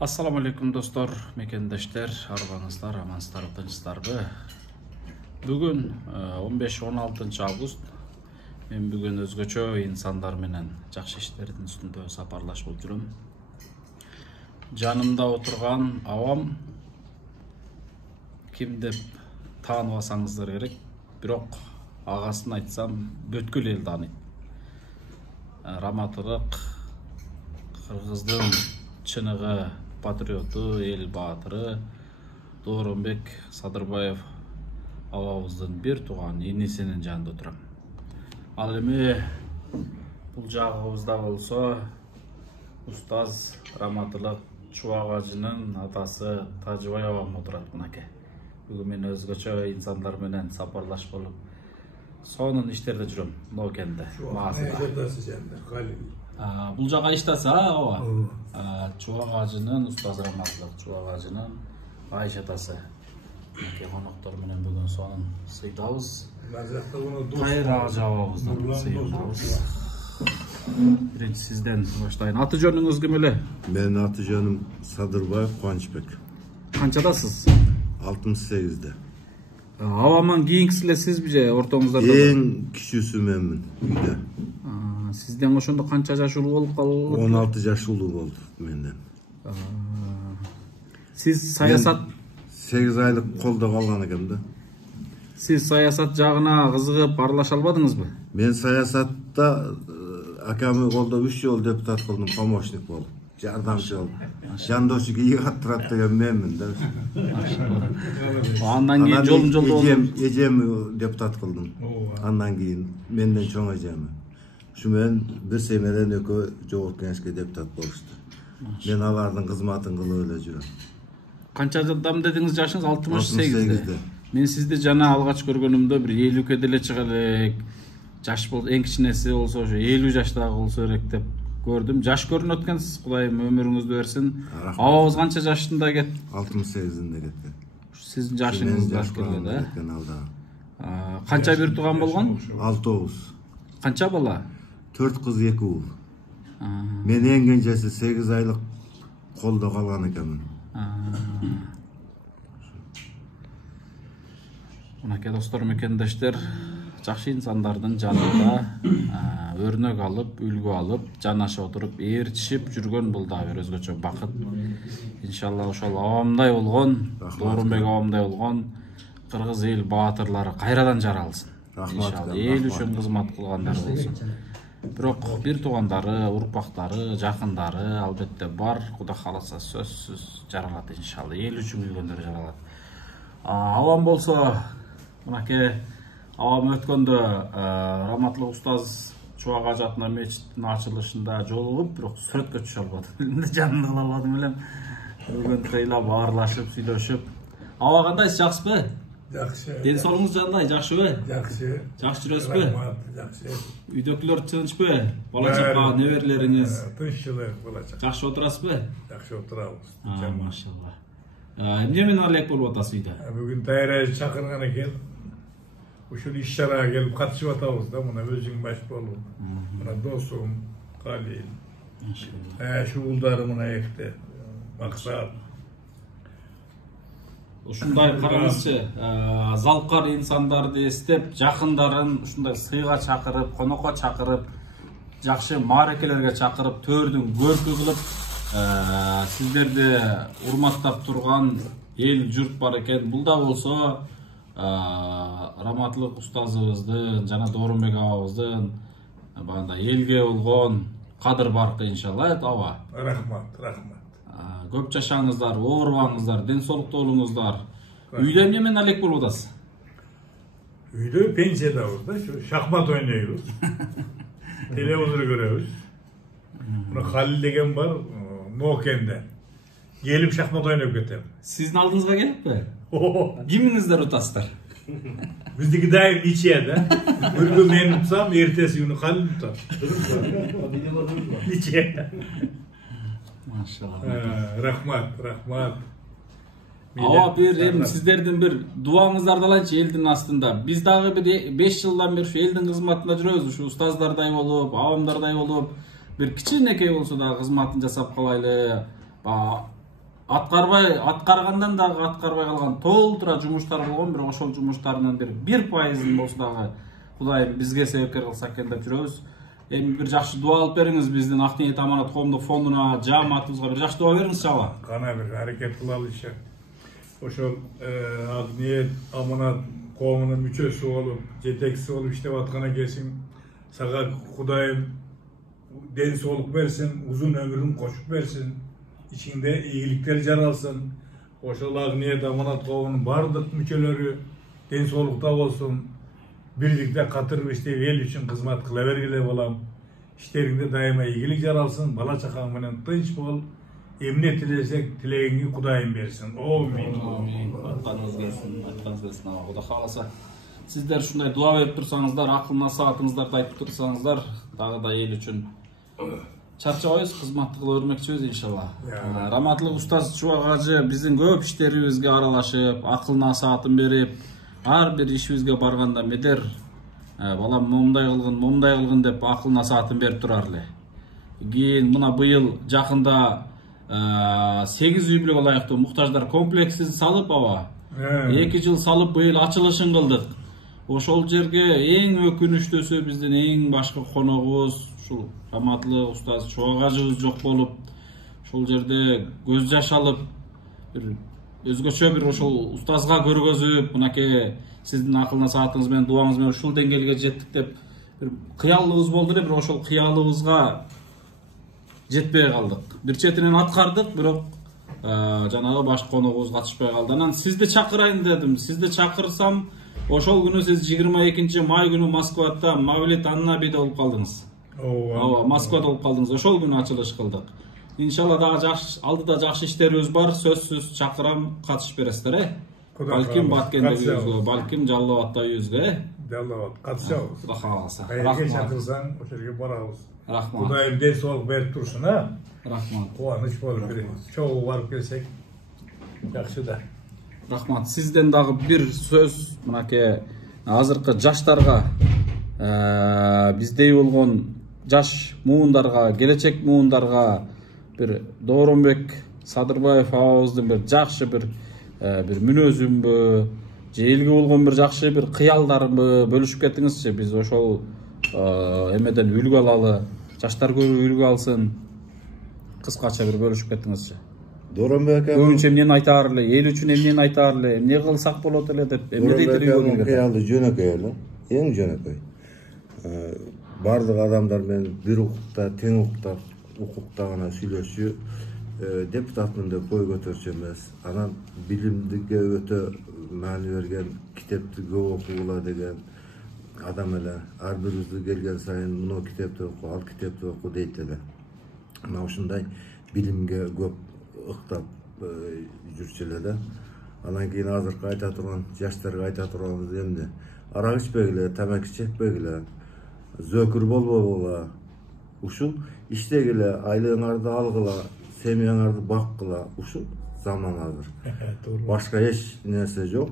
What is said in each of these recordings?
Assalamu alaikum dostlar, mekendештер, арбаңыздар, амансыздар, тынчсыздарбы? Бүгүн 15-16 август. Мен бүгүн өзгөчө инсандар менен жакшы иштердин үстүндө сапарлашып жүрөм. Жанымда отурган авам ким деп тааныбасаңыздар керек, бирок агасын айтсам бүткүл эл тааныйт. Раматылык Кыргыздын чыныгы патриоту, эл баатыры Дооронбек Садырбаев абабыздын бир тууган энесинин жанында отурам. Ал эми бул жагыбызда болсо устаз Раматылык Чубак ажынын атасы Тажыбай абам отурат мынакей. Бүгүн мен өзгөчө инсандар менен сапарлаш болуп сонун иштерде жүрөм. Нокенде. Бул жака иштаса аба. Чубак ажынын устаз Раматылык Чубак ажынын айш атасы. Коноктор менен бүгүн сонун сыйдабыз. Кайра жабабыздан сыйдабыз. Биринчи сизден баштайын. Аты жөнүңүз ким эле? Менин аты жөнүм Садырбаев Кубанычбек. Канчадасыз? 68-де. Абаман кийинкиси эле сизби же ортоңуздарда? Эң кичүүсү менмин үйдө. Сизден ошондо канча жаш улуу болуп калды? 16 жаш улуу болду менден. Сиз саясат 8 айлык колдо калган экем да. Сиз саясат жагына кызыгып аралаша албадыңызбы? Мен саясатта акамы колдоп 3 жол депутат кылдым, помощник болуп, жардамчы болуп. Жандошу ийик аттырат деген менмин да. Андан кийин жолдо эжем депутат кылдым. Андан кийин менден чоң эжем. Ушу менен бир семьяден экөө жогорку кеңешке депутат болушту. Мен алардын кызматын кылып эле жүрөм. Канча жадам дедиңиз жашыңыз? 68-де. 68-де. Мен сизди жана алгач көргөнүмдө бир 50ке деле чыга элек. Жаш болду, эң кичинеси болсо ошо 50 жаштагы болсо керек деп көрдүм. Жаш көрүнөт экенсиз, Кудайым өмүрүңүздү берсин. Абабыз канча жашында кетти? 68-де кеткен. Сиздин жашыңыз да келди. Канча бир тууган болгон? 6 Канча бала? 4 кыз 2 уул. Мен эң кенжеси 8 айлык колдо калган экенмин. Мынакей достор, мекендештер, жакшы инсандардын жанында өрнөк алып, үлгү алып, жанаша отуруп, ээрчишип жүргөн бул да бир өзгөчө бакыт. Иншалла ошол абамдай болгон, Дооронбек абамдай болгон кыргыз эл баатырлары кайрадан жаралсын. Иншалла эл үчүн кызмат кылгандар болсун. Бирок бир туугандары, урпактары, жакындары албетте бар. Кудай кааласа сөзсүз жаралат иншалла. Эл үчүн үлгөндөр жаралат. Абам болсо мынакей абам өткөндө Раматылык устаз Чубак ажы атына мечиттин ачылышында жолугуп, бирок сүрөткө түшө албадым. Жанына кала албадым элем. Бүгүн кыйлап баарлашып, сүйлөшүп. Аба кандайсыз, жакшысызбы? Жакшы. Ден соолугуңуз кандай, жакшыбы? Жакшы. Жакшы жүрөсүзбү? Жакшы. Үйдөгүлөр тынчпы? Бала чака, неберелериңиз? Тынччылык, бала чака. Жакшы отурасызбы? Жакшы отурабыз. Машалла. Эмне менен алек болуп атасыз үйдө? Бүгүн Тайраж чакырган экен. Ушул иш чарага келип катышып атабыз да, мына өзүң баш болуп. Мына досум, Калил. Машалла. Шу уулдары мына экте. Максат. Ушундай караңызчы, залкар инсандарды эстеп, жакындарын ушундай сыйга чакырып, конокко чакырып, жакшы мааракелерге чакырып, төрдүн көркү кылып, сиздерди урматтап турган эл журт бар экен. Бул да болсо Раматылык устазыбыздын жана Дооронбек абабыздын багында элге болгон кадыр баркы иншалла, аба. Рахмат. Көп жашаңыздар, оорубаңыздар, ден соолукта болуңуздар. Үйдө эмне менен алек болуп атасыз? Үйдө пенсиядабыз да, шахмат ойнойбуз. Телевизор көрөбүз. Мына Халил деген бар, Нокенде. Келип шахмат ойноп кетем. Сиздин алдыңызга келиппи? Кимиңиздер утасыздар? Биздики дайым ниче да. Бүргү мен утсам, эртеси күнү Халил утат. Ниче. Машалла. Рахмат. Аба бир сиздердин бир дуаңыздарды алайынчы элдин астында. Биз дагы бир 5 жылдан бери ушу элдин кызматында жүрөбүз, ушу устаздардай болуп, абамдардай болуп, бир кичинекей болсо да кызматын жасап калайлы. аткаргандан дагы аткарбай калган толтура жумуштар болгон, бирок ошол жумуштардын бир 1% болсо дагы Кудайым бизге себепкер кылса экен деп жүрөбүз. Эми бир жакшы дуа алып бериңиз биздин Ак ниет аманат коомдук фондуна, жааматыбызга бир жакшы дуа бериңиз чала. Кана бир аракет кылалычы. Ошол Ак ниет аманат коомунун мүчөсү болуп, жетекчиси болуп иштеп аткан экенсиң. Сага Кудайым ден соолук берсин, узун өмүрүн кошуп берсин. İçinde iyilikler jaralsın. Ошол Ак ниет аманат коомунун бардык мүчөлөрү ден соолукта болсун. Birlikte katırıp işte el için hizmet kılavergile bolam. İşlerinde daima iyilik jaralsın. Bala çakan menen tınç bol. Emne tilesek tileğini Kudayım bersin. Amin. Atkanız gelsin. Kuda kalasa. Sizler şunday dua verip dursanızlar, aklına saatınızlarda aytıp dursanızlar, dagı da el üçün çarçabайбыз, кызматты кыла бермекчибиз иншалла. Раматлык устаз Чубак ажы биздин көп иштерибизге аралашып, акылына саатын берип, ар бир ишибизге барганда медер балам момундай кылгын деп акылына саатын берип турар эле. Кийин мына быйыл жакында 8 үй бүлөккө ылайыктуу муктаждар комплексин салып аба. 2 жыл салып быйыл ачылышын кылдык. Ошол жерге эң өкүнүчтүүсү биздин эң башкы коногубуз ушул раматлык устаз Чубак ажыбыз жок болуп, ошол жерде көз жаш алып, бир өзгөчө бир ошол устазга көргөзүп, мынакей сиздин акылына саатыңыз менен дуаңыз менен ушул деңгээлге жеттик деп бир кыялыбыз болду эле, бирок ошол кыялыбызга жетпей калдык. Бир четинен аткардык, бирок жанагы баш коногубуз катышпай калды. Анан сизди чакырайын дедим. Сизди чакырсам, ошол күнү сиз 22 май күнү Москвада Мавлид Аннабиде болуп калдыңыз. Ооба, Москвада болуп калдыңыз. Ошол күнү ачылыш кылдык. Иншалла дагы алдыда жакшы иштерибиз бар. Сөзсүз чакырам, катышып бересиздер, Балким Баткенде үйүбүзгө, балким Жалал Абадта үйүбүзгө, Жалал Абад катышабыз. Кудай кааласа. Кайерге чакырсаң, ошол жерге барабыз. Рахмат. Кудайым ден соолук берип турсун, Рахмат. Кубаныч болуп берет. Чогуу барып келсек, жакшы да. Рахмат. Сизден дагы бир сөз, мынакей азыркы жаштарга, биздей болгон жаш муундарга, келечек муундарга бир Дооронбек Садырбаев абабыздын бир жакшы бир мүнөзүнбү, же элге болгон бир жакшы бир кыялдарынбы бөлүшүп кетиңизчи. Биз ошол эмеден үлгү алалы, жаштар көрүп үлгү алсын. Кыскача бир бөлүшүп кетиңизчи. Дооронбек Көбүнчө эмнени айтаар эле, эл үчүн эмнени айтаар эле, эмне кылсак болот эле деп эмне дейт эле. Кыялы жөнөкөй эле, эң жөнөкөй. Бардык адамдар менен бир укукта, тең укукта гана сүйлөшүү, депутатмын деп бой көтөрчү эмес. Анан билимге өтө маани берген, китепти көп окугула деген адам эле. Ар бирибизди келген сайын мына китепти оку, ал китепти оку дейт эле. Мына ушундай билимге көп ыктап жүрчү эле да. Анан кийин азыркы айта турган, жаштарга айта турганыбыз эмне? Арак ичпегиле, тамаки чекпегиле, зөкүр болбогула. Ушул иштегиле, айлыгыңарды алгыла, семьяңарды баккыла. Ушул заман азыр. Башка эч нерсе жок.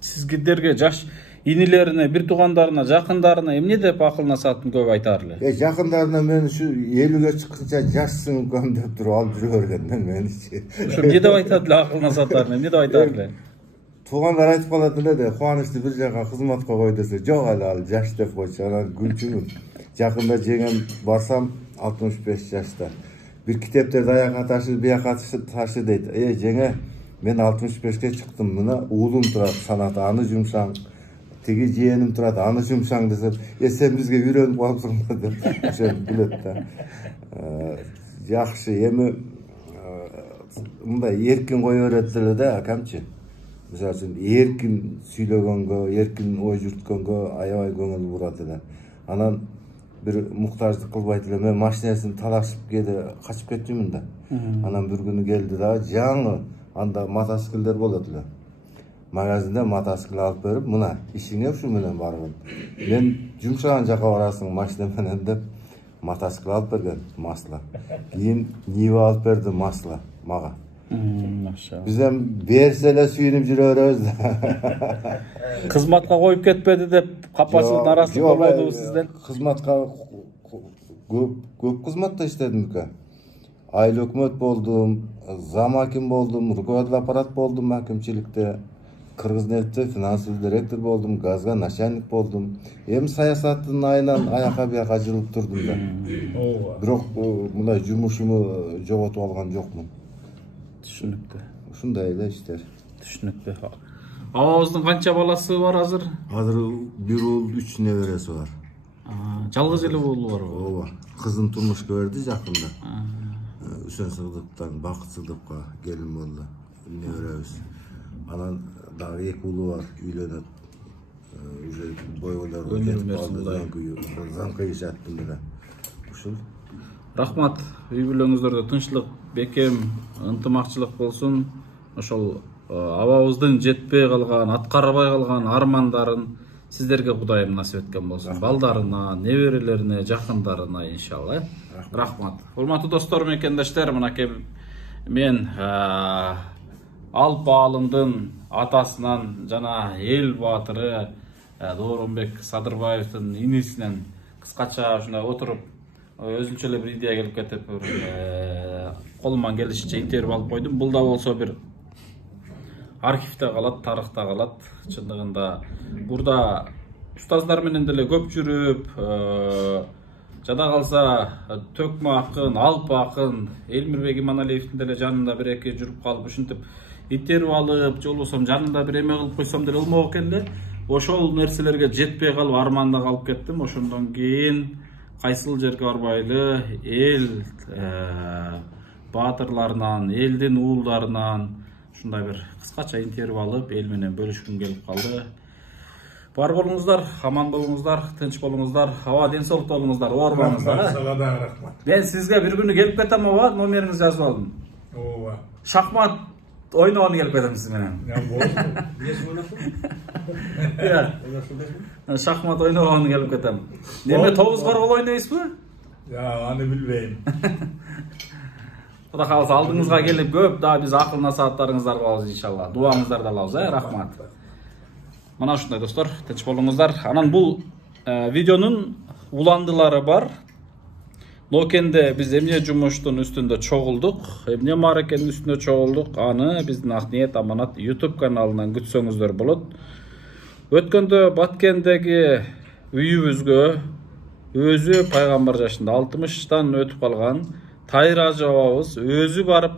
Сиздерге жаш инилерине, бир туугандарына, жакындарына эмне деп акылына саатын көп айтаар эле? Жакындарына мен ушу 50ге чыкканча жашсың өкөм деп туруп алып жүрө бергенден меничи. Ушу эмне деп айтат эле акылына сааттарына, эмне деп айтаар эле? Туугандар айтып калат эле да, кубанычты бир жака кызматка кой десе, жок эле ал жаш деп койчу. Анан күлчүмүн. Жакында жеңем барсам 65 жашта. Бир китептерди аяка ташы, бияка ташы дейт. Жеңе, мен 65ке чыктым, мына уулум турат санаты, аны жумшаң. Тиги жиеним турат, аны жумшаң десе, сен бизге үйрөнүп калыпсың да деп ошо билет да. Жакшы, эми мындай эркин кое берет эле да, акамчы. Мисалы үчүн эркин сүйлөгөнгө, эркин ой жүрткөнгө аябай көңүл бурат эле. Анан бир муктаждык кылбайт эле. Мен машинесин талашып качып кетчүмүн да. Анан бир күнү келди да, жаңы анда мотоциклдер болот эле. Магазинде мотоцикл алып берип, мына ишиңе ушу менен баргын. Мен жумшаган жака барасың машина менен деп мотоцикл алып берген, масло. Кийин Нива алып берди, масло мага. Бизден берсе эле сүйүнүп жүрө беребиз да. Кызматка коюп кетпеди деп капачылык нараздык болбодубу сизден? Кызматка көп кызматта иштедим ка. Aylı hökümet boldum, zam hakim boldum, rukoyatlı aparat boldum hakimçilikte. Kırgıznefte finansal direktör boldum, gazga naşenlik boldum. Hem sayasatın aynan ayaka bir yaka jılıp durdum da. Bирок мындай жумушуму жоготуп алган жокмун. Түшүнүктүү. Ушундай эле иштер. Түшүнүктүү. Абабыздын канча баласы бар азыр? Азыр 1 уул 3 небереси бар. Жалгыз эле уулу барбы? Ооба. Кызын турмушка берди жакында. Үсөн Сыдыктан Бакыт Сыдыкка келин болду. Неберебиз. Анан дагы 2 уулу бар, үйлөнөт. Уже бойгойлорго жетип калды. Замкыйышаттым эле. Ушул. Рахмат. Үй бүлөңүздөрдө тынччылык, бекем, ынтымакчылык болсун. Ошол абабыздын жетпей калган, аткарбай калган армандарын сиздерге Кудайым насип эткен болсун. Балдарына, неберелерине, жакындарына иншалла. Рахмат. Урматтуу достор, мекендештер, мынакей мен Алп Аалымдын атасынан жана эл баатыры Дооронбек Садырбаевдин инисинен кыскача ушундай отуруп өзүнчө эле бир идея келип кетип, колуман келишинче интервью алып койдум. Бул да болсо бир архивде калат, тарыхта калат. Чындыгында бурда устаздар менен деле көп жүрүп, жада калса Төкмө акын, Алп акын, Элмирбек Иманалиевдин деле жанында бир эки жүрүп калып, ушинтип интервью алып, же болбосо жанында бир эме кылып койсом деле болмок экен эле. Ошол нерселерге жетпей калып, арманда калып кеттим. Ошондон кийин кайсыл жерге барбайлы, эл баатырларынан, элдин уулдарынан ушундай бир кыскача интервью алып, эл менен бөлүшкүм келип калды. Бар болуңуздар, аман болуңуздар, тынч болуңуздар, аба ден соолукта болуңуздар, оорубаңыздар. Сага да рахмат. Мен сизге бир күнү келип кетем, аба, номериңизди жазып алдым. Ооба. Шахмат ойногону келип кетем сиз менен. Шахмат ойногону келип кетем. Неме тогуз коргол ойнойсузбу? Аны билбейм. Кудай кааласа алдыңызга келип көп да биз акыл насааттарыңызды алабыз иншалла. Дуаңыздарды алабыз, рахмат. Мына ушундай достор, тынч болуңуздар. Анан бул видеонун уландылары бар. Нокенде биз эмне жумуштун үстүндө чогулдук, эмне мааракенин үстүндө чогулдук, аны биздин Ак Ниет Аманат YouTube каналынан күтсөңүздөр болот. Өткөндө Баткендеги үйүбүзгө өзү пайгамбар жашында 60тан өтүп калган Тайыр ажы абабыз өзү барып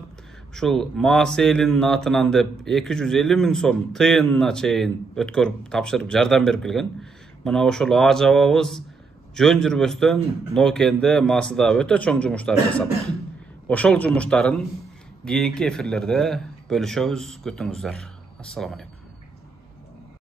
ушул Маас элинин атынан деп 250 000 сом тыйынына чейин өткөрүп тапшырып жардам берип келген. Мына ошол ажы абабыз жөн жүрбөстөн Нокенде Маасыда өтө чоң жумуштар жасап. Ошол жумуштарын кийинки эфирлерде бөлүшөбүз, күтүңүздөр. Ассаламу алейкум.